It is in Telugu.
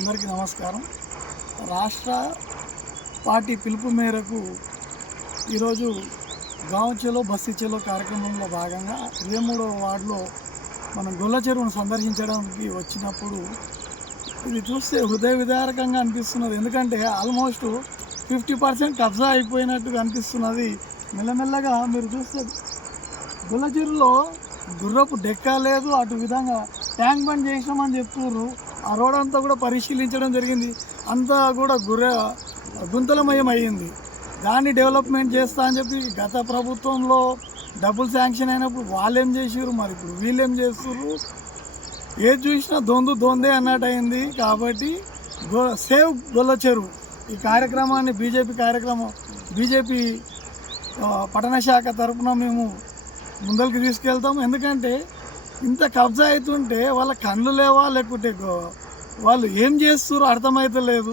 అందరికీ నమస్కారం. రాష్ట్ర పార్టీ పిలుపు మేరకు ఈరోజు గాంవ్ చలో బస్తీ చలో కార్యక్రమంలో భాగంగా 23వ వార్డులో మనం గొల్ల చెరువును సందర్శించడానికి వచ్చినప్పుడు ఇది చూస్తే హృదయ విదారకంగా అనిపిస్తున్నది. ఎందుకంటే ఆల్మోస్ట్ 50% కబ్జా అయిపోయినట్టుగా అనిపిస్తున్నది. మెల్లమెల్లగా మీరు చూస్తే గొల్ల చెరువులో గుర్రపు డెక్క లేదు, అటు విధంగా ట్యాంక్ బండ్ చేసామని చెప్తున్నారు. ఆ రోడ్ అంతా కూడా పరిశీలించడం జరిగింది. అంతా కూడా గుంతలమయం అయ్యింది. దాన్ని డెవలప్మెంట్ చేస్తా అని చెప్పి గత ప్రభుత్వంలో డబ్బులు శాంక్షన్ అయినప్పుడు వాళ్ళు ఏం చేసారు, మరి ఇప్పుడు వీళ్ళు ఏం చేస్తున్నారు, ఏది చూసినా దొందే అన్నట్టు అయింది. కాబట్టి సేవ్ గొల్ల చెరువు ఈ కార్యక్రమాన్ని బీజేపీ పట్టణ శాఖ తరఫున మేము ముందరికి తీసుకెళ్తాం. ఎందుకంటే ఇంత కబ్జా అవుతుంటే వాళ్ళ కళ్ళు లేవా, లేకుంటే వాళ్ళు ఏం చేస్తారో అర్థమైతే లేదు.